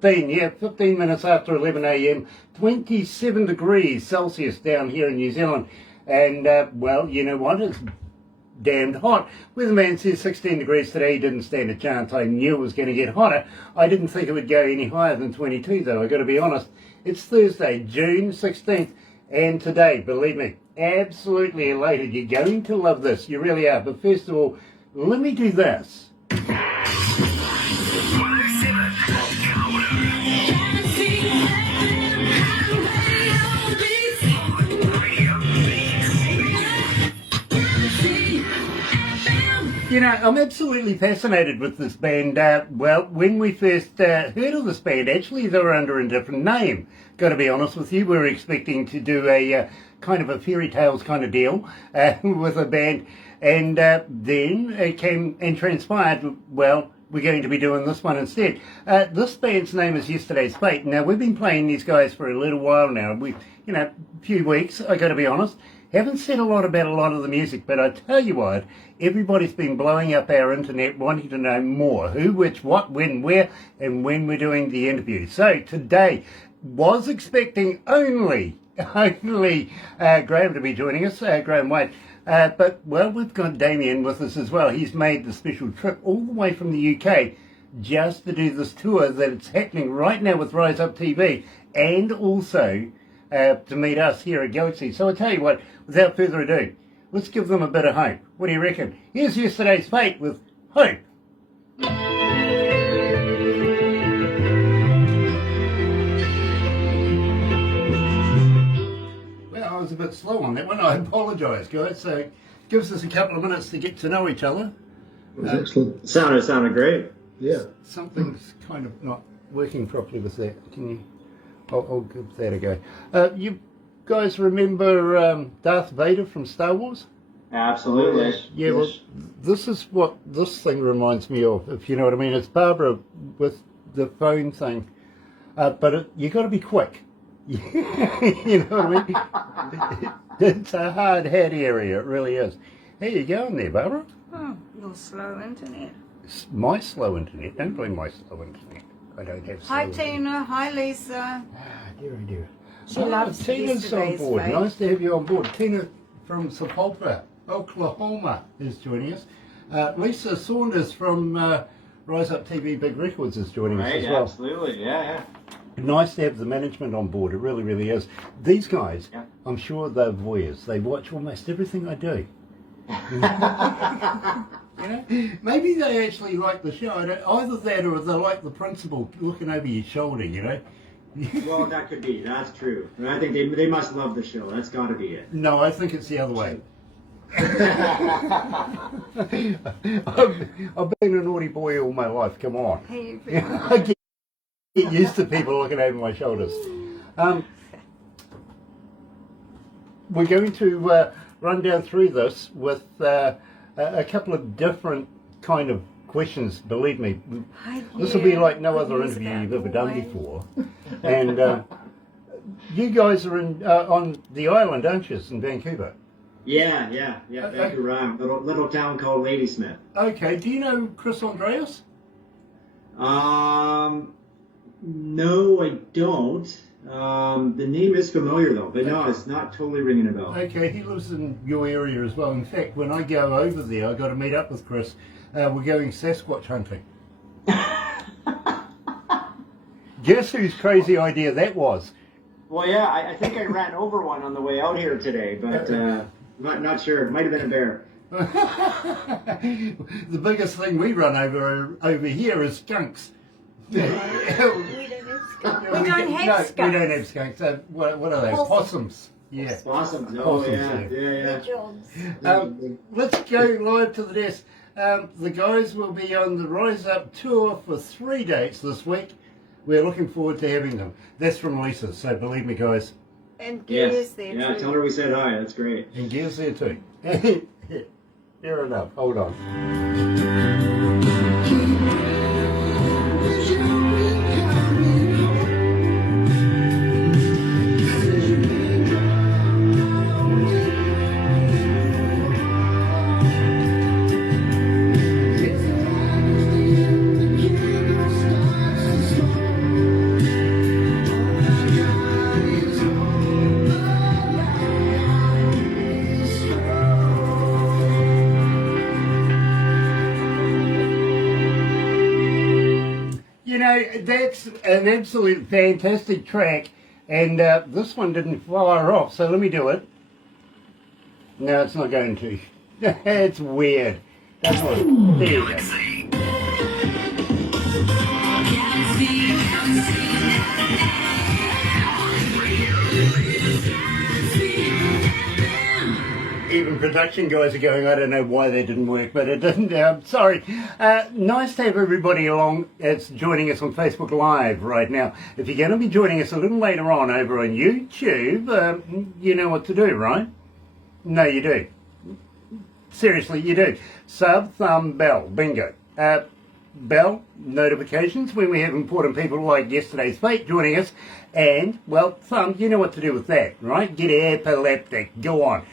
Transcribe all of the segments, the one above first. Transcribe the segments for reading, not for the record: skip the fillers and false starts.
15 minutes after 11 a.m, 27 degrees Celsius down here in New Zealand. And, well, you know what? It's damned hot. Weatherman says 16 degrees today. He didn't stand a chance. I knew it was going to get hotter. I didn't think it would go any higher than 22, though. I've got to be honest. It's Thursday, June 16th. And today, believe me, absolutely elated. You're going to love this. You really are. But first of all, let me do this. You know, I'm absolutely fascinated with this band. Well, when we first heard of this band, actually they were under a different name. Got to be honest with you, we were expecting to do a kind of a fairy tales kind of deal with a band. And then it came and transpired, well, we're going to be doing this one instead. This band's name is Yesterday's Fate. Now, we've been playing these guys for a little while now. A few weeks, I got to be honest. Haven't said a lot about a lot of the music, but I tell you what, everybody's been blowing up our internet wanting to know more. Who, which, what, when, where, and when we're doing the interview. So today, was expecting only Graham to be joining us, Graham White. But, well, we've got Damien with us as well. He's made the special trip all the way from the UK just to do this tour that's happening right now with Rise Up TV, and also to meet us here at Galaxy. So I tell you what, without further ado, let's give them a bit of hope. What do you reckon? Here's Yesterday's Fate with Hope. Well, I was a bit slow on that one. I apologise, guys. So it gives us a couple of minutes to get to know each other. Excellent. Sounded great. Yeah. Something's kind of not working properly with that. Can you... I'll give that a go. You guys remember Darth Vader from Star Wars? Absolutely. Yeah, yes. Well, this is what this thing reminds me of, if you know what I mean. It's Barbara with the phone thing. But you got to be quick. You know what I mean? It's a hard hat area, it really is. How you going there, Barbara? Oh, your slow internet. It's my slow internet. Don't blame my slow internet. I don't have Hi Tina, hi Lisa. Dear. She loves Tina's on Yesterday's board. Fate. Nice to have you on board. Tina from Sapulpa, Oklahoma is joining us. Lisa Saunders from Rise Up TV Big Records is joining us as well. Absolutely, yeah. Nice to have the management on board. It really, really is. These guys, yeah. I'm sure they're voyeurs. They watch almost everything I do. You know, maybe they actually like the show. Either that or they like the principal looking over your shoulder, you know. Well, that could be. That's true. I think they must love the show. That's got to be it. No, I think it's the other way. I've been a naughty boy all my life. Come on. Hey, I get used to people looking over my shoulders. We're going to run down through this with a couple of different kind of questions. Believe me, this will be like no other interview you've ever done before. And you guys are on the island, aren't you, in Vancouver? Yeah. Vancouver Island, little town called Ladysmith. Okay. Do you know Chris Andreas? No, I don't. The name is familiar though, but no, it's not totally ringing a bell. Okay, he lives in your area as well. In fact, when I go over there, I got to meet up with Chris. We're going Sasquatch hunting. Guess whose crazy idea that was? Well, yeah, I think I ran over one on the way out here today, but not sure. It might have been a bear. The biggest thing we run over here is skunks. We don't have skunks. We don't have skunks. What are they? Possums. Yeah. Possums. Oh, Possums, yeah. Let's go live to the desk. The guys will be on the Rise Up tour for 3 dates this week. We're looking forward to having them. That's from Lisa, so believe me, guys. And Gear's there too. Yeah, tell her we said hi. That's great. And Gear's there too. Fair enough. Hold on. That's an absolute fantastic track, and this one didn't fire off, so let me do it. No, it's not going to. It's weird. That's what. There you go. Even production guys are going, I don't know why they didn't work, but it didn't. Sorry. Nice to have everybody along. It's joining us on Facebook Live right now. If you're going to be joining us a little later on over on YouTube, you know what to do, right? No, you do. Seriously, you do. Sub, thumb, bell. Bingo. Bell, notifications when we have important people like Yesterday's Fate joining us. And, well, thumb, you know what to do with that, right? Get epileptic. Go on.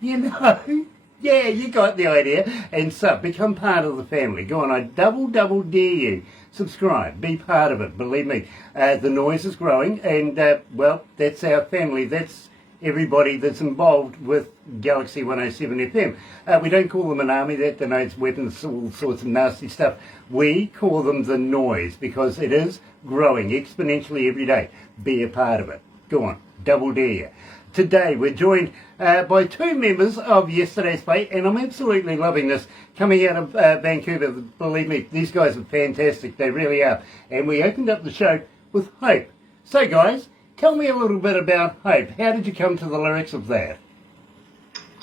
You know. Yeah, you got the idea. And sub, become part of the family. Go on, I double dare you. Subscribe. Be part of it. Believe me. The noise is growing. And, well, that's our family. That's everybody that's involved with Galaxy 107 FM. We don't call them an army. That denotes weapons, all sorts of nasty stuff. We call them the noise because it is growing exponentially every day. Be a part of it. Go on, double dare you. Today we're joined by two members of Yesterday's Fate, and I'm absolutely loving this. Coming out of Vancouver, believe me, these guys are fantastic. They really are. And we opened up the show with Hope. So guys, tell me a little bit about Hope. How did you come to the lyrics of that?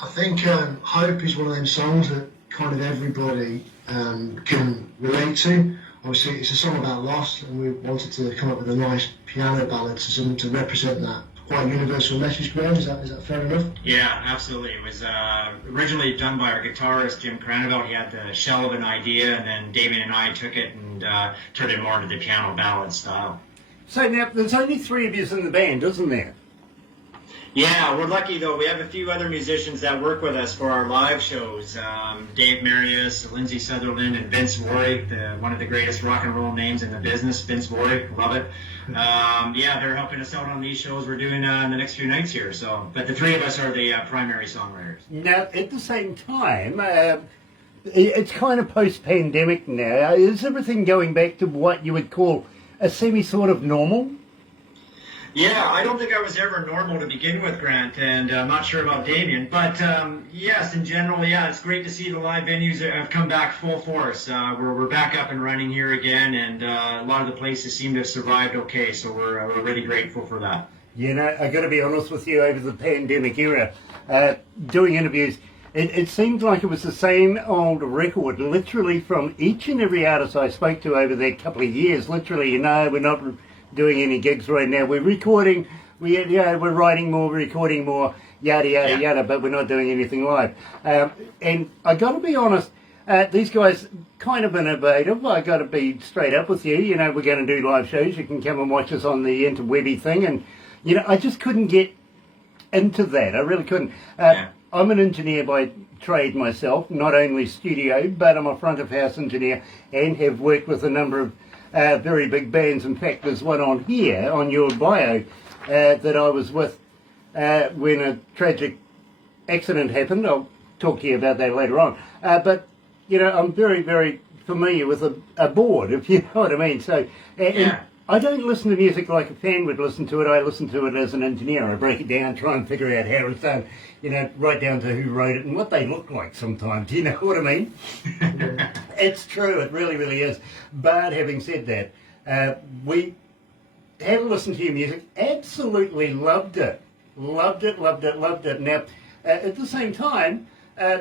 I think Hope is one of them songs that kind of everybody can relate to. Obviously, it's a song about loss, and we wanted to come up with a nice piano ballad to something to represent that quite universal message. Graham, is that fair enough? Yeah, absolutely. It was originally done by our guitarist Jim Cranevelt. He had the shell of an idea, and then Damien and I took it and turned it more into the piano ballad style. So now, there's only three of you in the band, isn't there? Yeah, we're lucky though. We have a few other musicians that work with us for our live shows. Dave Marius, Lindsay Sutherland, and Vince Warwick, one of the greatest rock and roll names in the business. Vince Warwick, love it. Yeah, they're helping us out on these shows we're doing in the next few nights here. So, but the three of us are the primary songwriters. Now, at the same time, it's kind of post-pandemic now. Is everything going back to what you would call a semi-sort of normal? Yeah, I don't think I was ever normal to begin with, Grant, and I'm not sure about Damien. But yes, in general, yeah, it's great to see the live venues have come back full force. We're back up and running here again, and a lot of the places seem to have survived okay, so we're really grateful for that. You know, I got to be honest with you, over the pandemic era, doing interviews, it seemed like it was the same old record, literally from each and every artist I spoke to over that couple of years. Literally, you know, we're not doing any gigs right now. We're recording, we're writing more, recording more, yada, yada, yada, but we're not doing anything live. And I got to be honest, these guys kind of innovative. I got to be straight up with you. You know, we're going to do live shows. You can come and watch us on the interwebby thing. And, you know, I just couldn't get into that. I really couldn't. I'm an engineer by trade myself, not only studio, but I'm a front of house engineer and have worked with a number of very big bands. In fact, there's one on here, on your bio, that I was with when a tragic accident happened. I'll talk to you about that later on. But, you know, I'm very, very familiar with a board, if you know what I mean. So, and I don't listen to music like a fan would listen to it. I listen to it as an engineer. I break it down, try and figure out how it's done, you know, right down to who wrote it and what they look like sometimes. Do you know what I mean? It's true. It really, really is. But having said that, we had a listen to your music. Absolutely loved it. Loved it. Now, at the same time,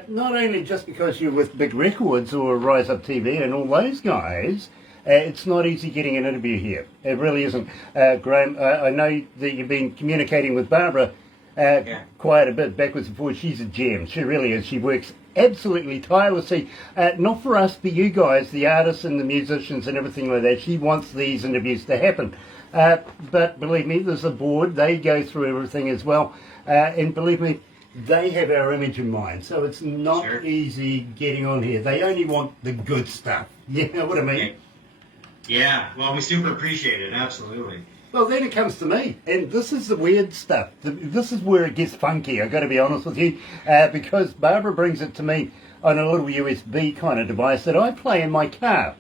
not only just because you're with big records or Rise Up TV and all those guys, it's not easy getting an interview here. It really isn't. Graham, I know that you've been communicating with Barbara quite a bit backwards and forwards. She's a gem. She really is. She works absolutely tirelessly. Not for us, for you guys, the artists and the musicians and everything like that. She wants these interviews to happen. But believe me, there's a board. They go through everything as well. And believe me, they have our image in mind. So it's not easy getting on here. They only want the good stuff. You know what I mean? Yeah, well, we super appreciate it, absolutely. Well, then it comes to me, and this is the weird stuff. This is where it gets funky, I've got to be honest with you, because Barbara brings it to me on a little USB kind of device that I play in my car.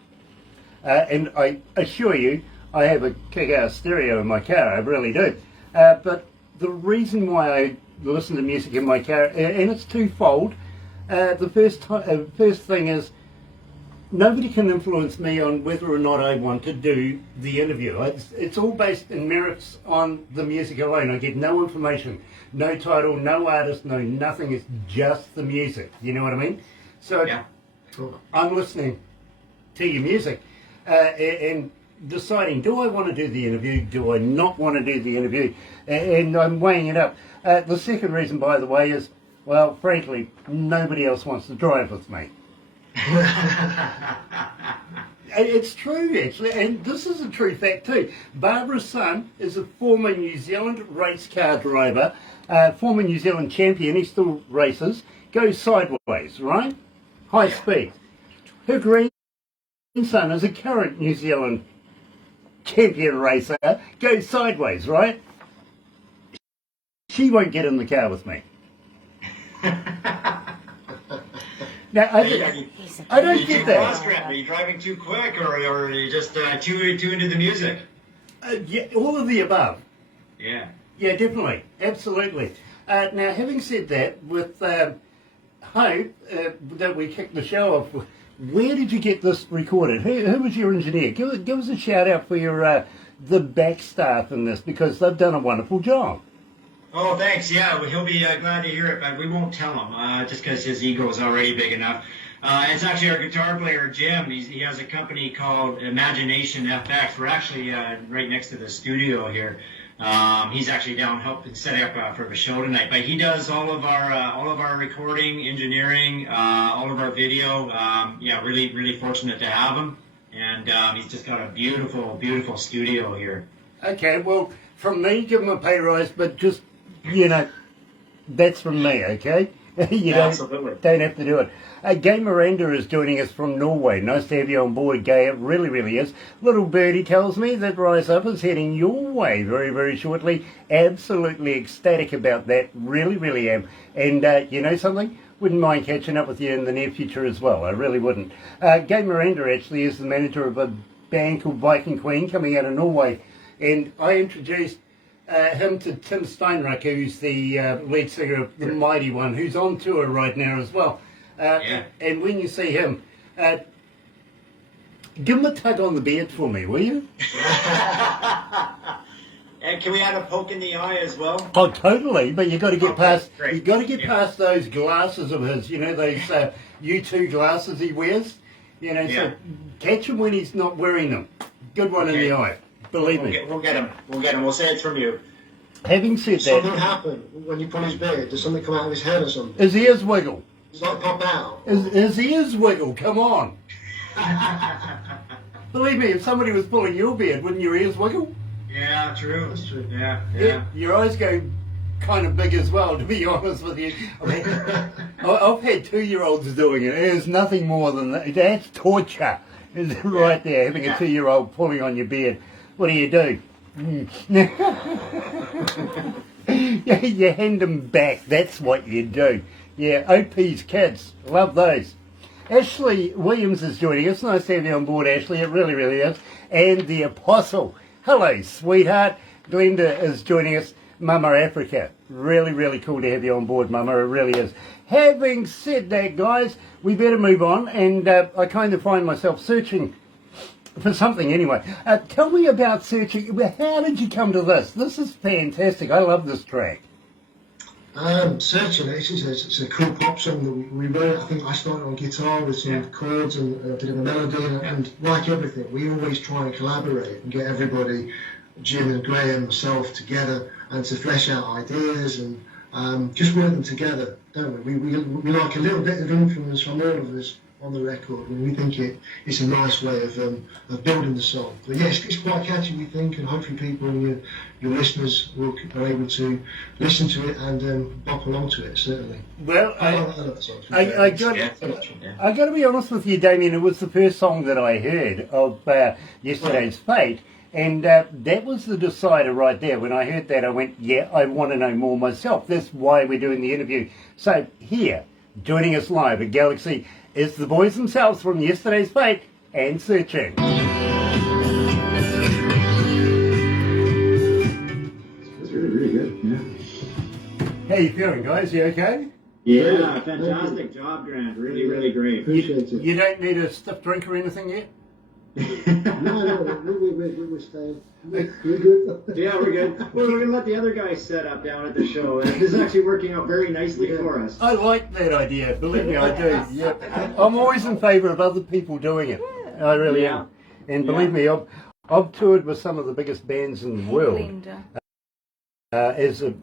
And I assure you, I have a kick-ass stereo in my car, I really do. But the reason why I listen to music in my car, and it's twofold. The first thing is, nobody can influence me on whether or not I want to do the interview. It's all based in merits on the music alone. I get no information, no title, no artist, no nothing. It's just the music. You know what I mean? So Yeah. I'm listening to your music and deciding, do I want to do the interview? Do I not want to do the interview? And I'm weighing it up. The second reason, by the way, is, well, frankly, nobody else wants to drive with me. It's true, actually, and this is a true fact too. Barbara's son is a former New Zealand race car driver, former New Zealand champion. He still races, goes sideways, right? High speed. Her grandson is a current New Zealand champion racer, goes sideways, right? She won't get in the car with me. Now, I don't get that. Are you driving too quick, or are you just too into the music? Yeah, all of the above. Yeah. Yeah, definitely. Absolutely. Now, having said that, with Hope, that we kicked the show off, where did you get this recorded? Who was your engineer? Give us a shout out for your the back staff in this, because they've done a wonderful job. Oh, thanks. Yeah, well, he'll be glad to hear it, but we won't tell him just because his ego is already big enough. It's actually our guitar player, Jim. He has a company called Imagination FX. We're actually right next to the studio here. He's actually down helping set up for the show tonight. But he does all of our recording, engineering, all of our video. Yeah, really fortunate to have him. And he's just got a beautiful, beautiful studio here. Okay, well, from me, give him a pay rise, but just, you know, that's from me, okay? Absolutely. Don't have to do it. Gay Miranda is joining us from Norway. Nice to have you on board, Gay. It really, really is. Little birdie tells me that Rise Up is heading your way very, very shortly. Absolutely ecstatic about that. Really, really am. And you know something? Wouldn't mind catching up with you in the near future as well. I really wouldn't. Gay Miranda actually is the manager of a band called Viking Queen coming out of Norway. And I introduced him to Tim Steinruck, who's the lead singer of The Mighty One, who's on tour right now as well. And when you see him, give him a tug on the beard for me, will you? And can we add a poke in the eye as well? Oh, totally. But you got to get past. Great. You got to get past those glasses of his. You know those U2 glasses he wears. You know, so catch him when he's not wearing them. Good one in the eye. Believe me. We'll get him. We'll say it's from you. Having said Something that, happen when you pull his beard. Does something come out of his head or something? his ears wiggle. Does that pop out? His ears wiggle. Come on. Believe me, if somebody was pulling your beard, wouldn't your ears wiggle? Yeah, true. That's true. Yeah. Your eyes go kind of big as well, to be honest with you. I mean, I've had 2-year-olds doing it. There's nothing more than that. That's torture. Is it right there, having a 2-year-old pulling on your beard. What do? You hand them back. That's what you do. Yeah, OP's kids. Love those. Ashley Williams is joining us. Nice to have you on board, Ashley. It really, really is. And the Apostle. Hello, sweetheart. Glenda is joining us. Mama Africa. Really, really cool to have you on board, Mama. It really is. Having said that, guys, we better move on. And I kind of find myself searching for something anyway. Tell me about searching. How did you come to this? This is fantastic. I love this track. Searching, it's a cool pop song that we wrote. I think I started on guitar with some chords and a bit of a melody, and like everything, we always try and collaborate and get everybody, Jim and Graham, myself, together and to flesh out ideas and just work them together, don't we? We like a little bit of influence from all of us on the record, and we think it's a nice way of building the song. But yes, it's quite catchy, we think, and hopefully people and your listeners are able to listen to it and bop along to it, certainly. Well, I got to be honest with you, Damien, it was the first song that I heard of Yesterday's Fate, and that was the decider right there. When I heard that, I went, yeah, I want to know more myself. That's why we're doing the interview. So here, joining us live at Galaxy, is the boys themselves from Yesterday's Fate and Searching. How you feeling, guys? You okay? Yeah, fantastic job, Grant. Really, really great. Appreciate it. You don't need a stiff drink or anything yet? No, we're staying. We're good. Yeah, we're good. Well, we're going to let the other guys set up down at the show. And this is actually working out very nicely for us. I like that idea. Believe me, I do. Yeah. I'm always in favour of other people doing it. I really am. And believe me, I've toured with some of the biggest bands in the world Linda. as a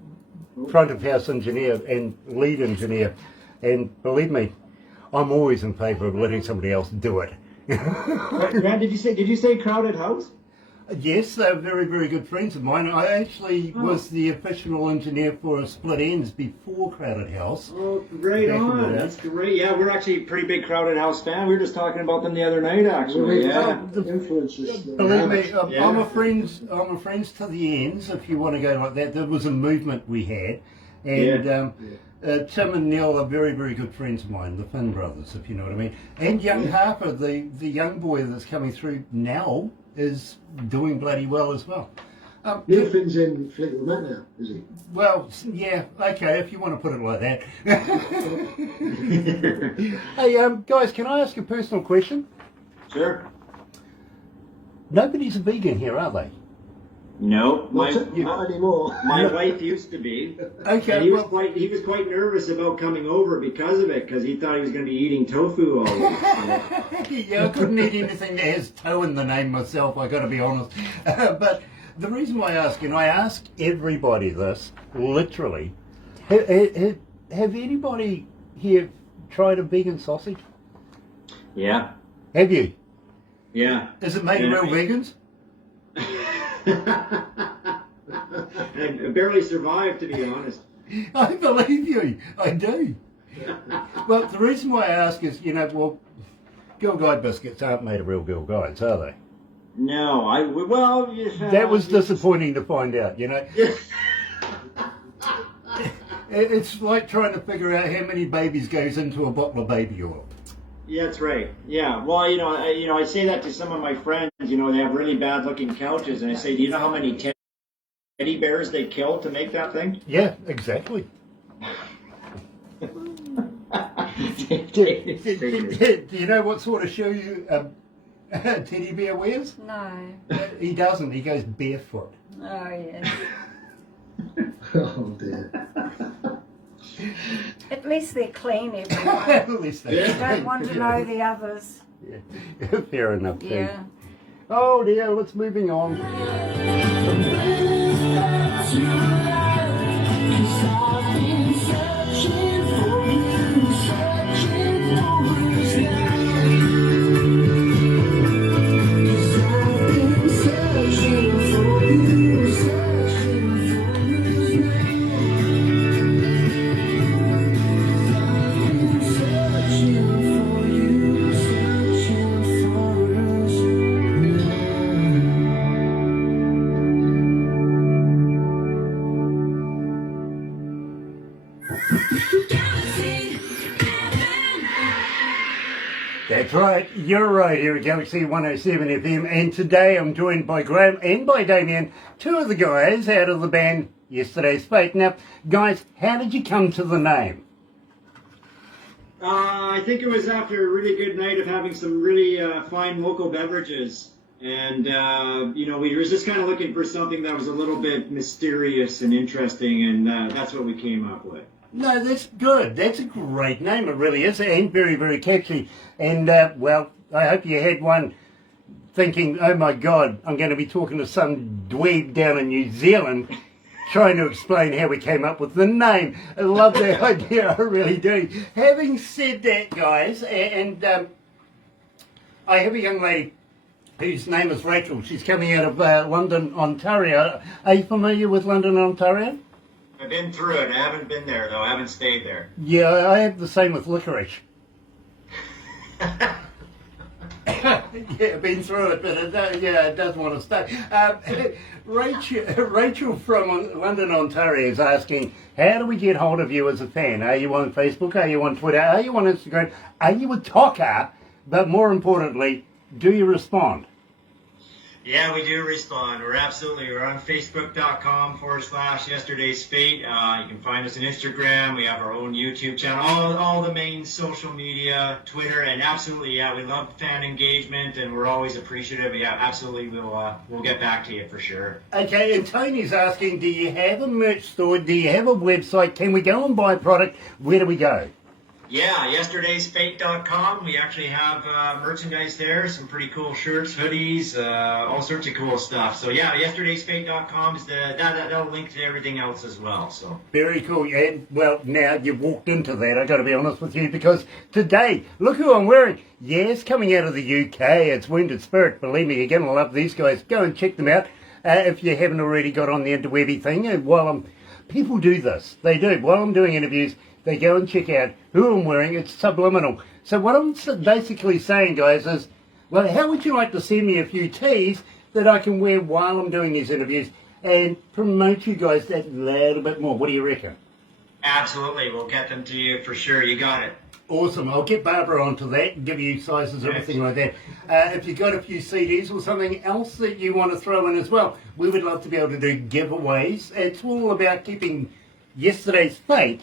front of house engineer and lead engineer. And believe me, I'm always in favour of letting somebody else do it. Grant, did you say Crowded House? Yes, they're very, very good friends of mine. I actually was the official engineer for Split Ends before Crowded House. Oh, great Back in the on. day. That's great. Yeah, we're actually a pretty big Crowded House fan. We were just talking about them the other night, actually. Yeah. Influences. Believe me, I'm a friends to the ends. If you want to go like that, there was a movement we had, and Tim and Neil are very, very good friends of mine, the Finn brothers, if you know what I mean. And young Harper, the young boy that's coming through now, is doing bloody well as well. Neil Finn's in Fleetwood Mac now, is he? Well, yeah, okay, if you want to put it like that. Hey, guys, can I ask a personal question? Sure. Nobody's a vegan here, are they? No, Not anymore. my wife used to be. Okay, And he was quite nervous about coming over because of it, because he thought he was going to be eating tofu all week. yeah, I couldn't eat anything that has toe in the name myself, I got to be honest. But the reason why I ask, and I ask everybody this, literally, have anybody here tried a vegan sausage? Yeah. Have you? Yeah. Is it made of real vegans? I barely survived, to be honest. I believe you, I do. Well, the reason why I ask is, Girl Guide biscuits aren't made of real Girl Guides, are they? No, That was disappointing to find out, It's like trying to figure out how many babies goes into a bottle of baby oil. Yeah, that's right. Yeah, well, I say that to some of my friends. They have really bad-looking couches, and I say, do you know how many teddy bears they killed to make that thing? Yeah, exactly. Do you know what sort of shoe a teddy bear wears? No. He doesn't. He goes barefoot. Oh, yes. Oh dear. At least they're clean, everyone. At least they You don't want to know the others. Yeah. Fair enough. Too. Yeah. Oh dear, let's moving on. That's right, you're right here at galaxy107fm, and today I'm joined by Graham and by Damien, two of the guys out of the band Yesterday's Fate. Now, guys, how did you come to the name? I think it was after a really good night of having some really fine local beverages. And, we were just kind of looking for something that was a little bit mysterious and interesting, and that's what we came up with. No, that's good. That's a great name. It really is, and very, very catchy. And, I hope you had one thinking, oh my God, I'm going to be talking to some dweeb down in New Zealand trying to explain how we came up with the name. I love that idea, I really do. Having said that, guys, and I have a young lady whose name is Rachel. She's coming out of London, Ontario. Are you familiar with London, Ontario? I've been through it. I haven't been there, though. I haven't stayed there. Yeah, I have the same with licorice. Yeah, I've been through it, but it does want to stay. Rachel from London, Ontario is asking, how do we get hold of you as a fan? Are you on Facebook? Are you on Twitter? Are you on Instagram? Are you a talker? But more importantly, do you respond? Yeah, we do respond. We're on Facebook.com/Yesterday's Fate. You can find us on Instagram. We have our own YouTube channel, all the main social media, Twitter, and absolutely, yeah, we love fan engagement, and we're always appreciative. Yeah, absolutely, we'll get back to you for sure. Okay, and Tony's asking, do you have a merch store? Do you have a website? Can we go and buy a product? Where do we go? Yeah, yesterdaysfate.com. We actually have merchandise there, some pretty cool shirts, hoodies, all sorts of cool stuff. So yeah, yesterdaysfate.com is that'll link to everything else as well. So Very cool. And well, now you've walked into that, I've got to be honest with you, because today, look who I'm wearing. Yes, coming out of the UK, it's Wounded Spirit. Believe me, you're going to love these guys. Go and check them out if you haven't already got on the interwebby thing. And people do this. They do. While I'm doing interviews, they go and check out who I'm wearing. It's subliminal. So what I'm basically saying, guys, is, well, how would you like to send me a few tees that I can wear while I'm doing these interviews and promote you guys that little bit more? What do you reckon? absolutely, we'll get them to you for sure. You got it. Awesome. I'll get Barbara onto that and give you sizes, everything like that. If you've got a few CDs or something else that you want to throw in as well, we would love to be able to do giveaways. It's all about keeping yesterday's fate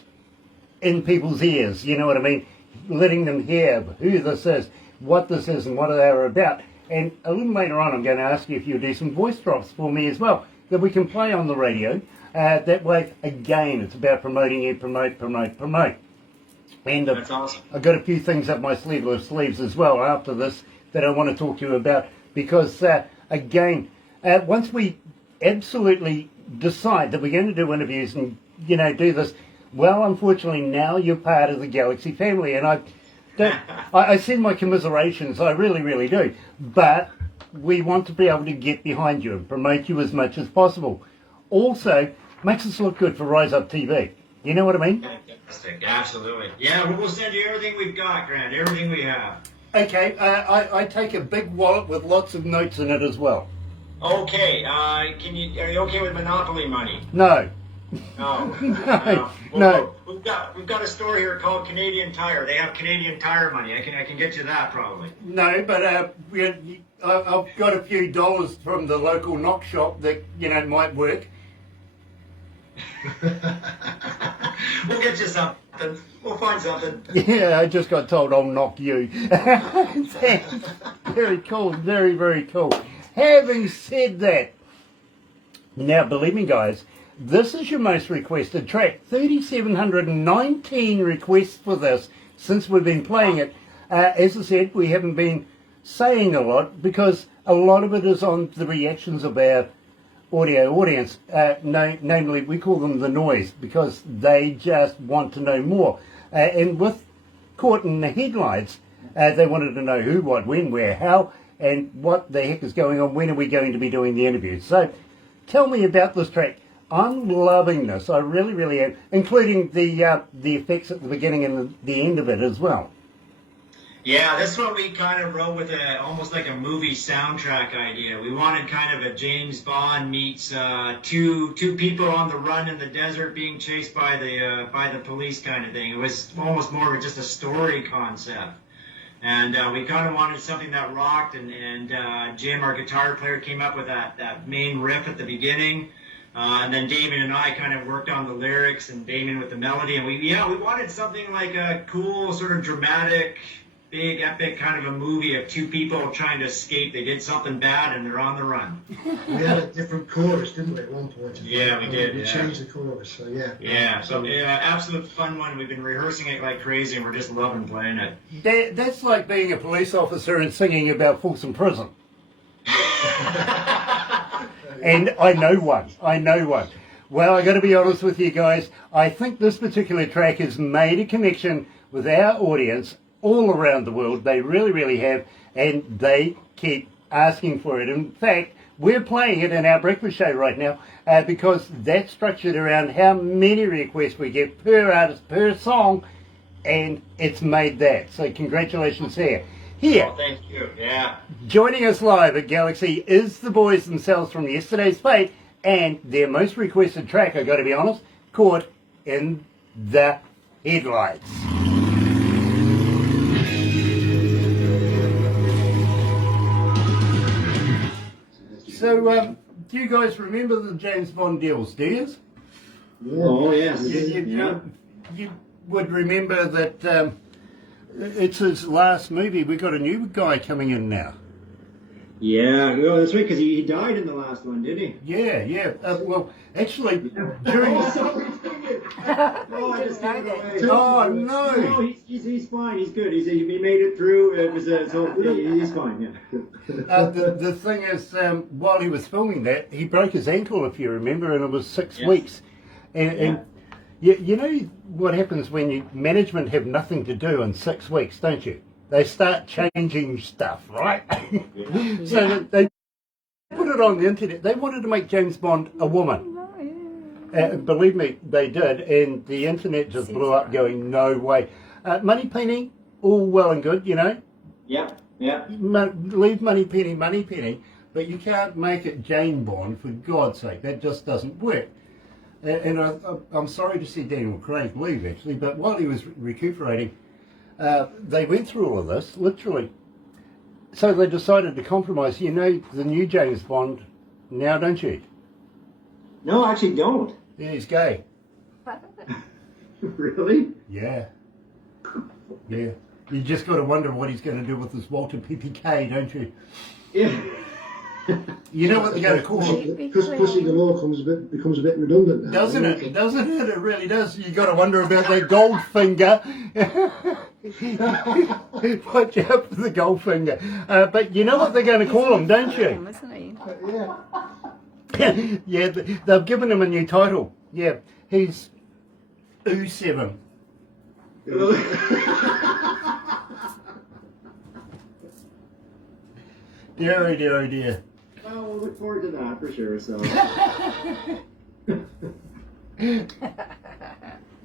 in people's ears, you know what I mean? Letting them hear who this is, what this is, and what they're about. And a little later on, I'm going to ask you if you'll do some voice drops for me as well, that we can play on the radio. That way, again, it's about promoting you, promote. And That's awesome. I've got a few things up my sleeves as well after this that I want to talk to you about, because, again, once we absolutely decide that we're going to do interviews and, do this, well, unfortunately, now you're part of the Galaxy family, and I send my commiserations, I really, really do. But we want to be able to get behind you and promote you as much as possible. Also, makes us look good for Rise Up TV. You know what I mean? Fantastic. Absolutely. Yeah, we'll send you everything we've got, Grant, everything we have. Okay, I take a big wallet with lots of notes in it as well. Okay, are you okay with Monopoly money? No. No. No. We've got a store here called Canadian Tire. They have Canadian Tire money. I can get you that probably. No, but I've got a few dollars from the local knock shop that, might work. We'll get you something. We'll find something. Yeah, I just got told I'll knock you. Very cool, very, very cool. Having said that, now believe me guys, this is your most requested track. 3,719 requests for this since we've been playing it. As I said, we haven't been saying a lot because a lot of it is on the reactions of our audio audience. Namely, we call them the noise because they just want to know more. And with Caught in the Headlights, they wanted to know who, what, when, where, how, and what the heck is going on. When are we going to be doing the interviews? So tell me about this track. I'm loving this. I really, really am, including the effects at the beginning and the end of it as well. Yeah, this one we kind of wrote with almost like a movie soundtrack idea. We wanted kind of a James Bond meets two people on the run in the desert being chased by the police kind of thing. It was almost more of just a story concept. And we kind of wanted something that rocked, and Jim, our guitar player, came up with that main riff at the beginning. And then Damien and I kind of worked on the lyrics, and Damien with the melody. And we wanted something like a cool, sort of dramatic, big, epic kind of a movie of two people trying to escape. They did something bad, and they're on the run. We had a different chorus, didn't we, at one point? Yeah, we did. We changed the chorus, so yeah. Yeah, so absolute fun one. We've been rehearsing it like crazy, and we're just loving playing it. That's like being a police officer and singing about Folsom Prison. And I know one. Well, I got to be honest with you guys. I think this particular track has made a connection with our audience all around the world. They really, really have, and they keep asking for it. In fact, we're playing it in our breakfast show right now because that's structured around how many requests we get per artist, per song, and it's made that. So congratulations here. Here, Oh, thank you. Yeah. joining us live at Galaxy is the boys themselves from Yesterday's Fate, and their most requested track, I got to be honest, Caught in the Headlights. So, do you guys remember the James Bond deals, do you? Oh, yes. You would remember that it's his last movie. We've got a new guy coming in now. Yeah, well, that's right, because he died in the last one, did he? Yeah. Well, actually, during... Oh, sorry. Oh, I just Didn't gave know it away. Oh, no. No, he's fine. He's good. He made it through. It was so he's fine. Yeah. The thing is, while he was filming that, he broke his ankle, if you remember, and it was 6 Yes. weeks. And you know what happens when management have nothing to do in 6 weeks, don't you? They start changing stuff, right? So that they put it on the internet. They wanted to make James Bond a woman. Believe me, they did, and the internet just blew up going, no way. Moneypenny, all well and good, you know. Yeah. Leave Moneypenny, but you can't make it Jane Bond, for God's sake. That just doesn't work. And I'm sorry to see Daniel Craig leave, actually, but while he was recuperating, they went through all of this, literally. So they decided to compromise. You know the new James Bond now, don't you? No, I actually don't. Yeah, he's gay. Really? Yeah. You just got to wonder what he's going to do with this Walter PPK, don't you? Yeah. You know what they're going to call him? Because pushing the law becomes a bit redundant now. Doesn't it? Doesn't it? It really does. You got to wonder about that gold finger. Watch out for the gold finger. But you know what they're going to call him, don't you? Isn't he? Yeah. Yeah, they've given him a new title. Yeah, he's U7. Dear, oh dear, oh dear. Well, we'll look forward to that for sure. So.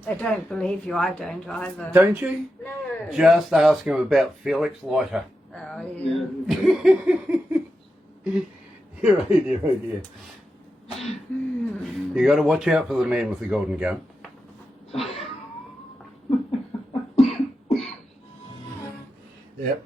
They don't believe you. I don't either. Don't you? No. Just ask him about Felix Leiter. Oh, yeah. Dear, oh dear, oh dear. You got to watch out for the man with the golden gun. Yep.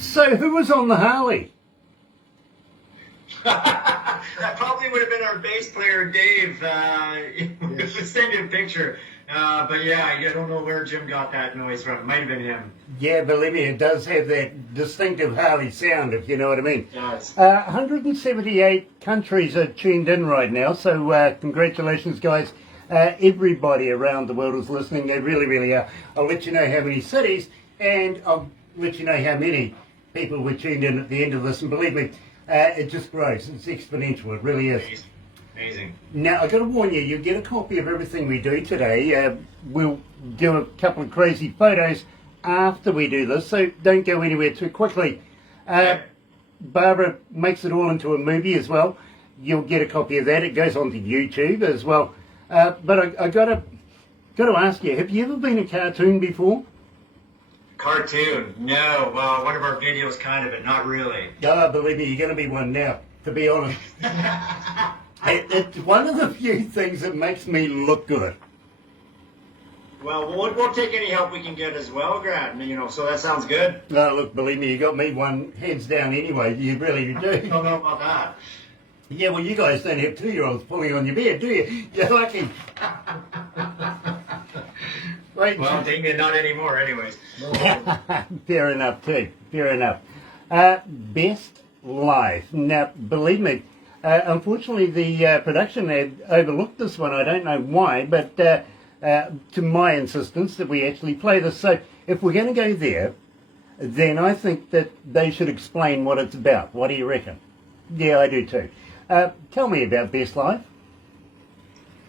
So who was on the Harley? That probably would have been our bass player, Dave. Send you a picture. But yeah, I don't know where Jim got that noise from. It might have been him. Yeah, believe me, it does have that distinctive Harley sound, if you know what I mean. It does. 178 countries are tuned in right now, so congratulations, guys. Everybody around the world is listening. They really, really are. I'll let you know how many cities, and I'll let you know how many people were tuned in at the end of this. And believe me, it just grows. It's exponential. It really is. Amazing. Now, I've got to warn you, you'll get a copy of everything we do today. We'll do a couple of crazy photos after we do this, so don't go anywhere too quickly. Barbara makes it all into a movie as well. You'll get a copy of that. It goes onto YouTube as well. But I got to ask you, have you ever been a cartoon before? Cartoon? No. Well, one of our videos kind of, but not really. Oh, believe me, you're going to be one now, to be honest. It's one of the few things that makes me look good. Well, we'll take any help we can get as well, Grant. So that sounds good. No, look, believe me, you got me one hands down anyway. You really do. I don't know about that. Yeah, well, you guys don't have 2-year-olds pulling on your beard, do you? You're lucky. Right. Well, Damien, not anymore, anyways. Fair enough, too. Fair enough. Best Life. Now, believe me, unfortunately, the production had overlooked this one. I don't know why, but to my insistence that we actually play this. So if we're going to go there, then I think that they should explain what it's about. What do you reckon? Yeah, I do too. Tell me about Best Life.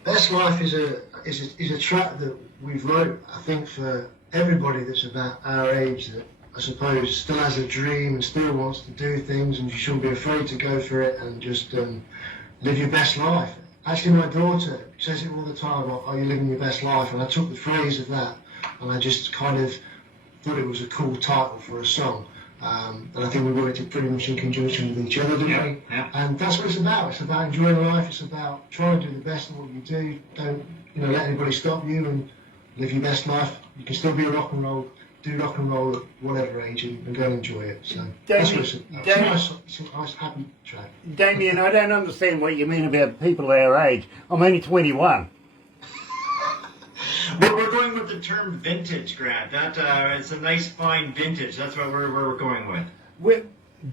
Best Life is a track that we've wrote, I think, for everybody that's about our age that I suppose still has a dream and still wants to do things, and you shouldn't be afraid to go for it and just live your best life. Actually, my daughter says it all the time, are you living your best life? And I took the phrase of that and I just kind of thought it was a cool title for a song. And I think we worked it pretty much in conjunction with each other, didn't we? Yeah. And that's what it's about. It's about enjoying life. It's about trying to do the best of what you do. Don't let anybody stop you, and live your best life. You can still be a rock and roll, do rock and roll at whatever age, and go and enjoy it. So that's what it's about. It's a nice, happy track. Damien, I don't understand what you mean about people our age. I'm only 21. We're going with the term vintage, Grant. That it's a nice, fine vintage. That's what we're going with. Well,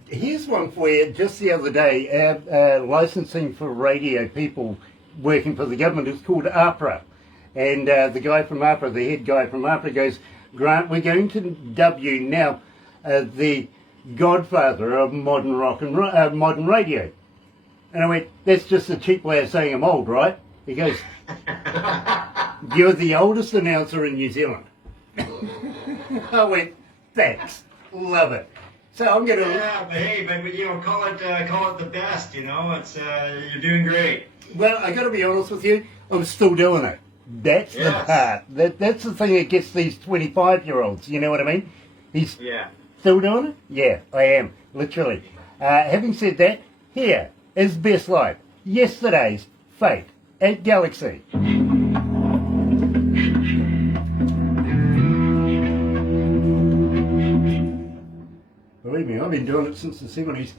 here's one for you. Just the other day, our licensing for radio people working for the government is called APRA. And the guy from APRA, the head guy from APRA goes, Grant, we're going to dub you now the godfather of modern rock and modern radio. And I went, that's just a cheap way of saying I'm old, right? He goes, you're the oldest announcer in New Zealand. I went, thanks, love it. So I'm going to... Yeah, but hey, call it the best. It's you're doing great. Well, I got to be honest with you, I'm still doing it. That's the part. That's the thing that gets these 25-year-olds. You know what I mean? He's still doing it? Yeah, I am, literally. Having said that, here is Best Life. Yesterday's Fate at Galaxy. Believe me, I've been doing it since the 70s.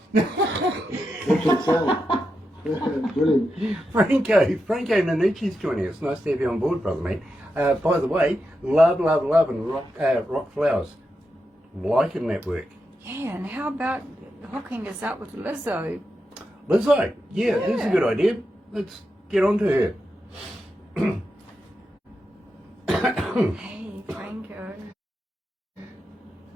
Wicked sound. Brilliant. Franco Nanucci's joining us. Nice to have you on board, brother, mate. By the way, love, and rock flowers. Liking that work. Yeah, and how about hooking us up with Lizzo? Lizzo, yeah, that's a good idea. Let's get on to her. Hey, Franco.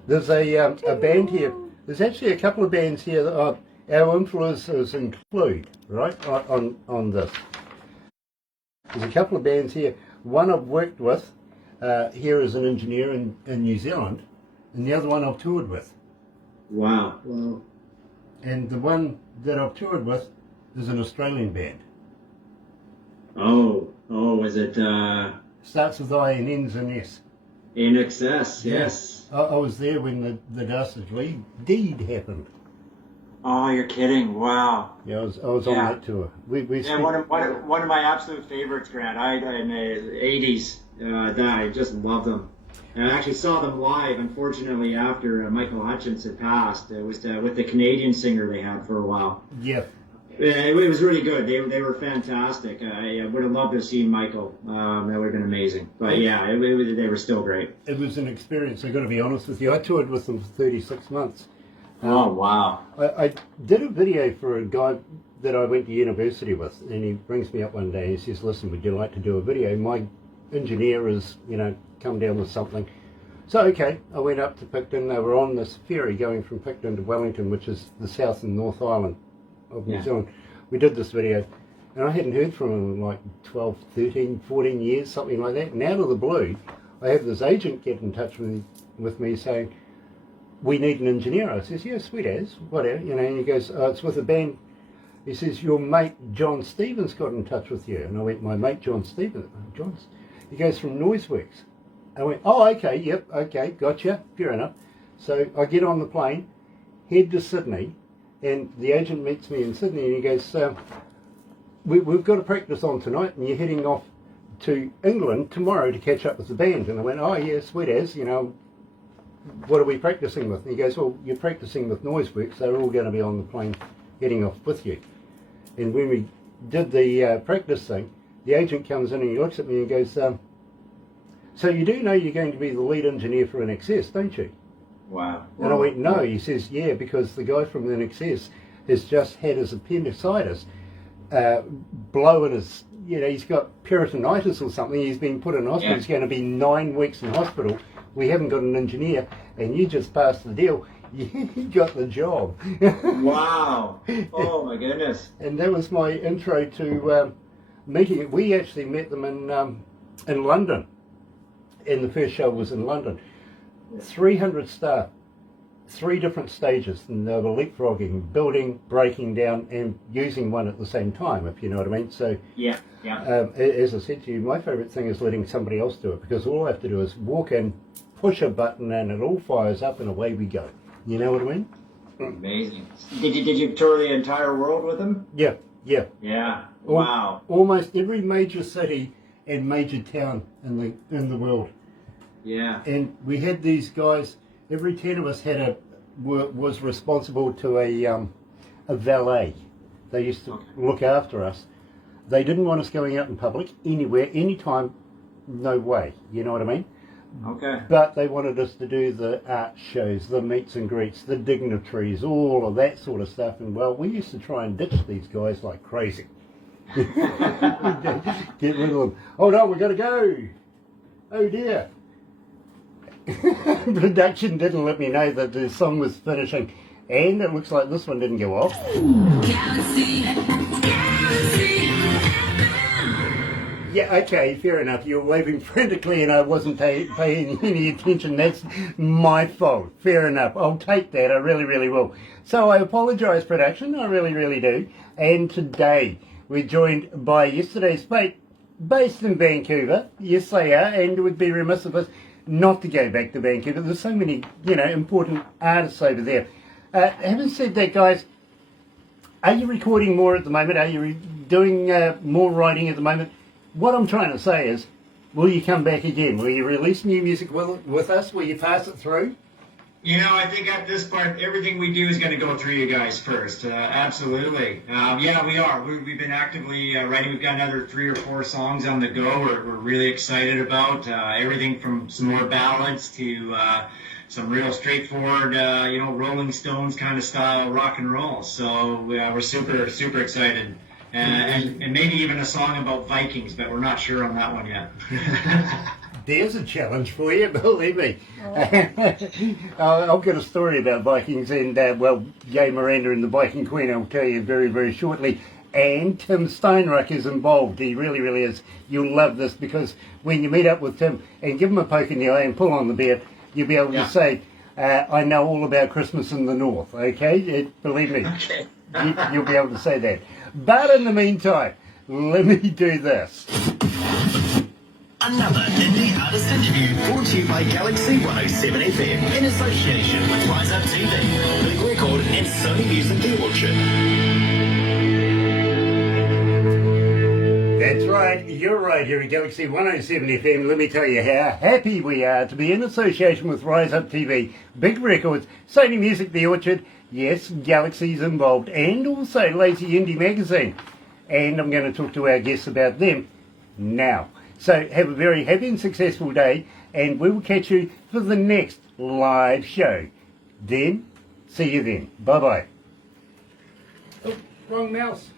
There's a band here. There's actually a couple of bands here that our influences include, right, on this. There's a couple of bands here. One I've worked with here as an engineer in New Zealand, and the other one I've toured with. Wow. And the one that I've toured with is an Australian band. Oh, is it Starts with I and ends in S. In Excess? Yes. I was there when the Dastardly deed happened. Oh, you're kidding! Wow. Yeah, I was on that tour. We One of my absolute favorites, Grant. In the '80s, I just loved them. And I actually saw them live. Unfortunately, after Michael Hutchence had passed, it was with the Canadian singer they had for a while. Yeah. It was really good. They were fantastic. I would have loved to have seen Michael. That would have been amazing. But yeah, they were still great. It was an experience. I've got to be honest with you. I toured with them for 36 months. Oh wow! I did a video for a guy that I went to university with, and he brings me up one day and he says, "Listen, would you like to do a video? My engineer has, come down with something." So okay, I went up to Picton. They were on this ferry going from Picton to Wellington, which is the South and North Island of New Zealand. We did this video, and I hadn't heard from him in like 12, 13, 14 years, something like that. And out of the blue, I have this agent get in touch with me saying, "We need an engineer." I says, "Yeah, sweet as, whatever," and he goes, "It's with a band." He says, "Your mate John Stevens got in touch with you." And I went, "My mate John Stevens?" He goes, "From Noiseworks." I went, "Oh, okay, yep, okay, gotcha, fair enough." So I get on the plane, head to Sydney, and the agent meets me in Sydney, and he goes, we've got a practice on tonight, and you're heading off to England tomorrow to catch up with the band." And I went, "Oh, yeah, sweet as, what are we practicing with?" And he goes, "Well, you're practicing with Noiseworks. They're all going to be on the plane heading off with you." And when we did the practice thing, the agent comes in and he looks at me and goes, "So you do know you're going to be the lead engineer for NXS, don't you?" Wow. And I went, "No." He says, "Yeah, because the guy from NXS has just had his appendicitis blow in his, he's got peritonitis or something. He's been put in hospital. Yeah. He's going to be 9 weeks in hospital we haven't got an engineer, and you just passed the deal. You got the job. Wow. Oh my goodness. And that was my intro to meeting. We actually met them in London, and the first show was in London. 300 staff, 3 different stages, and they were leapfrogging, building, breaking down, and using one at the same time, if you know what I mean. So, Yeah. as I said to you, my favourite thing is letting somebody else do it, because all I have to do is walk in, push a button, and it all fires up, and away we go. You know what I mean? Amazing. Did you tour the entire world with them? Yeah. Yeah. Wow. Almost every major city and major town in the world. Yeah. And we had these guys. Every 10 of us was responsible to a valet. They used to look after us. They didn't want us going out in public anywhere, anytime. No way. You know what I mean? Okay. But they wanted us to do the art shows, the meets and greets, the dignitaries, all of that sort of stuff. And well, we used to try and ditch these guys like crazy. Get rid of them. Hold on, we got to go. Oh dear. Production didn't let me know that the song was finishing, and it looks like this one didn't go off. Yeah, okay, fair enough. You were waving frantically and I wasn't paying any attention. That's my fault. Fair enough. I'll take that. I really, really will. So I apologise, production. I really, really do. And today we're joined by yesterday's fate, based in Vancouver. Yes, they are. And it would be remiss of us not to go back to Vancouver. There's so many, important artists over there. Having said that, guys, are you recording more at the moment? Are you doing more writing at the moment? What I'm trying to say is, will you come back again? Will you release new music with us? Will you pass it through? I think at this part, everything we do is going to go through you guys first. Absolutely. Yeah, we are. We've been actively writing. We've got another 3 or 4 songs on the go. We're really excited about everything from some more ballads to some real straightforward, Rolling Stones kind of style rock and roll. So we're super, super excited. And maybe even a song about Vikings, but we're not sure on that one yet. There's a challenge for you, believe me. I've got a story about Vikings, and Gay Miranda and the Viking Queen, I'll tell you very, very shortly. And Tim Steinruck is involved. He really, really is. You'll love this, because when you meet up with Tim and give him a poke in the eye and pull on the beard, you'll be able to say, I know all about Christmas in the North, okay? Believe me. Okay. You'll be able to say that. But in the meantime, let me do this. Another indie artist interview brought to you by Galaxy107fm in association with Rise Up TV, Big Record and Sony Music The Orchard. That's right, you're right here at Galaxy 107 FM. Let me tell you how happy we are to be in association with Rise Up TV, Big Records, Sony Music The Orchard, yes, Galaxy's involved, and also Lazy Indie Magazine. And I'm going to talk to our guests about them now. So have a very happy and successful day, and we will catch you for the next live show. Then, see you then. Bye-bye. Oh, wrong mouse.